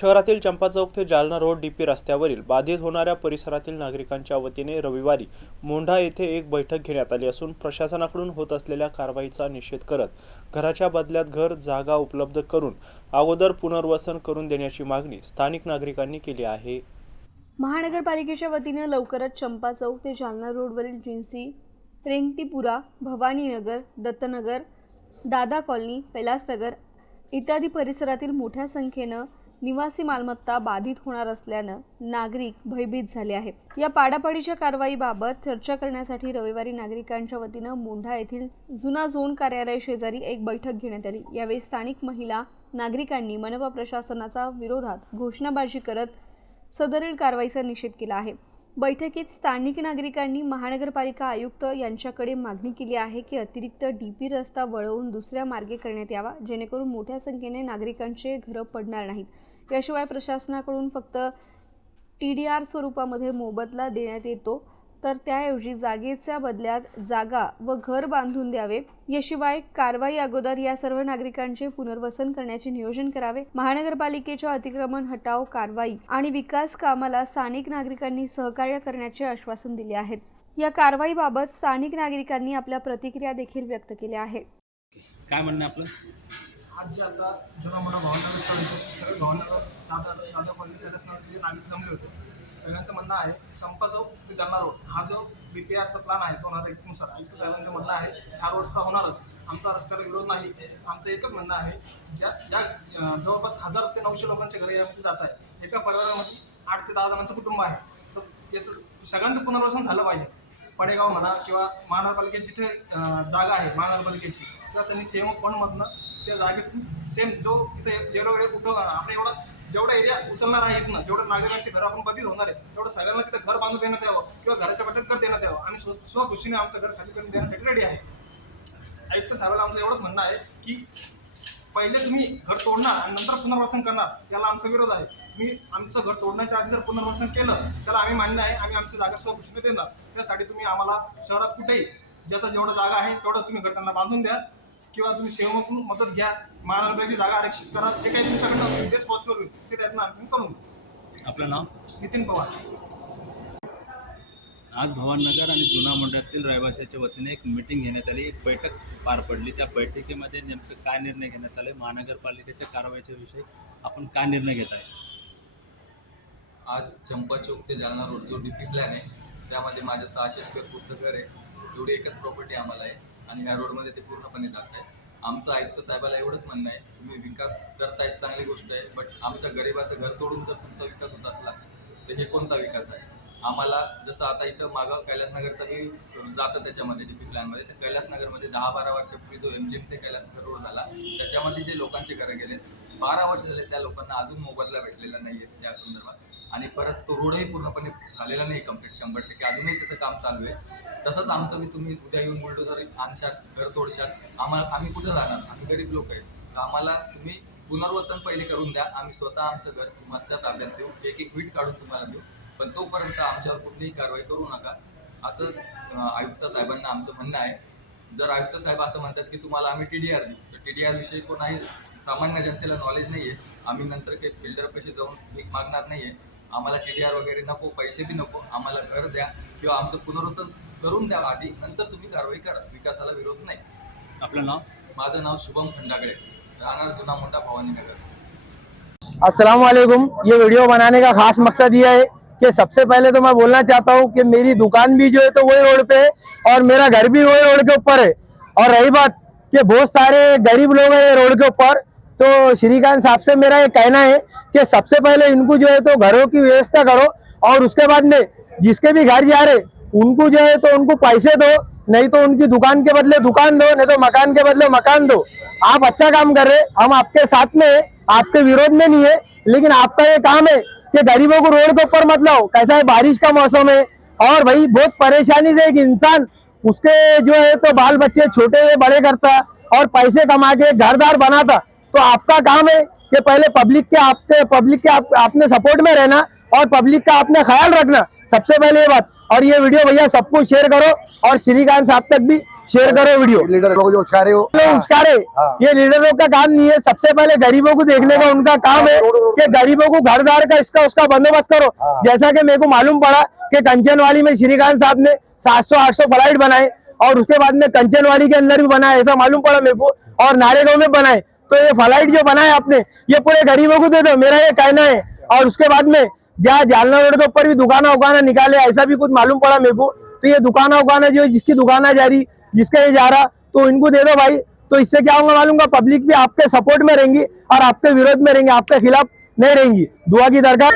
शहरातील चंपा चौक ते Jalna road DP रस्त्यावरील बाधित होणाऱ्या परिसरातील नागरिकांच्या वतीने रविवारी मोंढा येथे एक बैठक घेण्यात आली असून प्रशासनाकडून होत असलेल्या कारवाईचा निषेध करत घराच्या बदल्यात घर जागा उपलब्ध करून अगोदर पुनर्वसन करून देण्याची मागणी स्थानिक नागरिकांनी केली आहे. महानगरपालिकेच्या वतीनं लवकरच चंपा चौक ते जालना रोडवरील जिन्सी रेंगटीपुरा भवानीनगर दत्तनगर दादा कॉलनी कैलासनगर इत्यादी परिसरातील मोठ्या संख्येनं निवासी मालमत्ता बाधित होणार असल्यानं नागरिक भयभीत झाले आहेत. या पाडापाडीच्या कारवाईबाबत चर्चा करण्यासाठी रविवारी नागरिकांच्या वतीनं मोंढा येथील जुना झोन कार्यालय शेजारी एक बैठक घेण्यात आली. यावेळी स्थानिक महिला नागरिकांनी मनपा प्रशासनाचा विरोधात घोषणाबाजी करत सदरील कारवाईचा निषेध केला आहे. बैठकीत स्थानिक नागरिकांनी महानगरपालिका आयुक्त यांच्याकडे मागणी केली आहे की अतिरिक्त डी पी रस्ता वळवून दुसऱ्या मार्गे करण्यात यावा जेणेकरून मोठ्या संख्येने नागरिकांचे घरं पडणार नाहीत. याशिवाय प्रशासनाकडून फक्त टी डी आर स्वरूपामध्ये मोबदला देण्यात येतो. तर त्याऐवजी जागेच्या बदल्यात जागा व घर बांधून द्यावे. याशिवाय कारवाई अगोदर या सर्व नागरिकांचे पुनर्वसन करण्याचे नियोजन करावे. महानगरपालिकेच्या अतिक्रमण हटाव कारवाई आणि विकास कामाला स्थानिक नागरिकांनी सहकार्य करण्याचे आश्वासन दिले आहेत. या कारवाईबाबत स्थानिक नागरिकांनी आपल्या प्रतिक्रिया देखील व्यक्त केल्या आहेत. काय म्हणणं आपलं? आज जे आता जुना मोठा भावनगर स्थळ होतं सगळे भावनगर दादा दादा कॉलनी त्याच्याच नावाचे जे नागरिक जमले होते. सगळ्यांचं म्हणणं आहे संप जो ते जालना रोड हा जो बी पी आरचा प्लॅन आहे तो होणार एकनुसार आयुक्त साहेबांचं म्हणणं आहे हा रस्ता होणारच. आमचा रस्त्याला विरोध नाही. आमचं एकच म्हणणं आहे ज्या ज्या जवळपास हजार ते नऊशे लोकांच्या घरी यामध्ये जात आहे. एका परिवारामध्ये आठ ते दहा जणांचं कुटुंब आहे. तर याचं सगळ्यांचं पुनर्वसन झालं पाहिजे. पडेगाव म्हणा किंवा महानगरपालिकेत जिथे जागा आहे महानगरपालिकेची तर त्यांनी सेम फंडमधनं त्या जागेतून सेम जो तिथे जेवढा वेळ कुठं आपण एवढा जेवढा एरिया उचलणार आहे इथनं जेवढं नागरिकांचे घर आपण बदली होणार आहे तेवढं सगळ्यांना तिथे घर बांधून देण्यात यावं किंवा घराच्या पट्ट्यात घर देण्यात यावं. आम्ही स्व स्वखुशीने आमचं घर खाली करून देण्यासाठी रेडी आहे. आयुक्त साहेबाला आमचं एवढंच म्हणणं आहे की पहिले तुम्ही घर तोडणार आणि नंतर पुनर्वसन करणार याला आमचा विरोध आहे. तुम्ही आमचं घर तोडण्याच्या आधी जर पुनर्वसन केलं त्याला आम्ही मान्य आहे आम्ही आमची जागा स्वखुशीने देणार. त्यासाठी तुम्ही आम्हाला शहरात कुठेही ज्याचा जेवढं जागा आहे तेवढं तुम्ही घर त्यांना बांधून द्या. किंवा तुम्ही सेवकडून मदत घ्या महानगरपालिकेची जागा आरक्षित करा जे काही तुमच्याकडनं बेस्ट पॉसिबल होईल. ते त्यातनं आणखी करून आपलं नाव? नितीन पवार. आज भवाननगर आणि जुना मंडळातील रहिवाशाच्या वतीने एक मिटिंग घेण्यात आली. एक बैठक पार पडली. त्या बैठकीमध्ये नेमकं काय निर्णय घेण्यात आले? महानगरपालिकेच्या कारवाईच्या विषयी आपण काय निर्णय घेत आहे? आज चंपा चौक ते जालना रोड जो डी पी प्लॅन आहे त्यामध्ये माझं सहाशे स्क्वेअर फूटचं घर आहे. एवढी एकच प्रॉपर्टी आम्हाला आहे. आणि ह्या रोडमध्ये ते पूर्णपणे जात आहे आमचं आयुक्त साहेबाला एवढंच म्हणणं आहे तुम्ही विकास करतायत चांगली गोष्ट आहे बट आमच्या गरिबाचं घर तोडून जर तुमचा विकास होत असला तर हे कोणता विकास आहे? आम्हाला जसं आता इथं मागं कैलासनगरचा बी जातं त्याच्यामध्ये जे पी प्लॅनमध्ये तर कैलासनगरमध्ये दहा बारा वर्षापूर्वी जो एम जी एम ते कैलासनगर रोड झाला त्याच्यामध्ये जे लोकांचे घरं गेले बारा वर्ष झाले त्या लोकांना अजून मोबदला भेटलेला नाही आहे त्या संदर्भात. आणि परत तो रोडही पूर्णपणे झालेला नाही कंप्लीट शंभर टक्के. अजूनही त्याचं काम चालू आहे. तसंच आमचं मी तुम्ही उद्या येऊन बुलडोजर आणशात घर तोडशात. आम्हाला आम्ही कुठं जाणार? आम्ही गरीब लोक आहे तर आम्हाला तुम्ही पुनर्वसन पहिले करून द्या. आम्ही स्वतः आमचं घर तुमच्या ताब्यात देऊ. एक एक वीट काढून तुम्हाला देऊ. पण तोपर्यंत आमच्यावर कुठलीही कारवाई करू नका. असं आयुक्त साहेबांना आमचं म्हणणं आहे. जर आयुक्त साहेब असं म्हणतात की तुम्हाला आम्ही टी डी आर देऊ तर टी डी आर विषयी कोणाही सामान्य जनतेला नॉलेज नाही आहे आम्ही नंतर काही फिल्डर पैसे जाऊन भीक मागणार नाही आहे आम्हाला टी डी आर वगैरे नको पैसे बी नको आम्हाला घर द्या किंवा आमचं पुनर्वसन करून द्या आधी नंतर तुम्ही कारवाई करा विकासाला विरोध नाही. आपलं नाव? माझं नाव शुभम खंडागळे राहणार जुना मोठा भवानीनगर अस्सलाम वालेकुम ये वीडियो बनाने का खास मकसद ये है कि सबसे पहले तो मैं बोलना चाहता हूँ कि मेरी दुकान भी जो है तो वही रोड पे है और मेरा घर भी वही रोड के ऊपर है। और रही बात कि बहुत सारे गरीब लोग हैं रोड के ऊपर तो श्रीकांत साहब से मेरा ये कहना है कि सबसे पहले इनको जो है तो घरों की व्यवस्था करो और उसके बाद में जिसके भी घर जा रहे, उनको जो है तो उनको पैसे दो, नहीं तो उनकी दुकान के बदले दुकान दो, नहीं तो मकान के बदले मकान दो। आप अच्छा काम कर रहे, हम आपके साथ में है, आपके विरोध में नहीं है, लेकिन आपका ये काम है कि गरीबों को रोड के ऊपर मत लाओ, कैसा है बारिश का मौसम है। और भाई, बहुत परेशानी से एक इंसान, उसके जो है तो बाल बच्चे छोटे बड़े करता और पैसे कमा के घरदार बनाता। तो आपका काम है कि पहले पब्लिक के आपके पब्लिक के आप, आपने सपोर्ट में रहना और पब्लिक का आपने ख्याल रखना। सबसे पहले ये बात। और ये वीडियो भैया सबको शेयर करो और श्रीकांत साहब तक भी शेयर करो वीडियो लीडर लोग जो उचका रहे हो। लोग हाँ। ये लीडरों का काम नहीं है। सबसे पहले गरीबों को देखने का उनका काम है कि गरीबों को घर द्वार का इसका उसका बंदोबस्त करो। हाँ। जैसा कि मेरे को मालूम पड़ा कि कंचनवाली में श्रीकांत साहब ने 700-800 फ़्लाइट बनाए और उसके बाद में कंचनवाली के अंदर भी बनाए ऐसा मालूम पड़ा मेरे को। और नारेगांव में बनाए। तो ये फ़्लाइट जो बनाया आपने, ये पूरे गरीबों को दे दो, मेरा ये कहना है। और उसके बाद में जहाँ जालना रोड के ऊपर भी दुकाना उकाना निकाले, ऐसा भी कुछ मालूम पड़ा मेरे को। तो ये दुकाना उकाना जो, जिसकी दुकाना जा रही जिसका ये जा रहा तो इनको दे दो भाई। तो इससे क्या होगा मालूम का? पब्लिक भी आपके सपोर्ट में रहेंगी और आपके विरोध में रहेंगे, आपके खिलाफ नहीं रहेंगी। दुआ की असो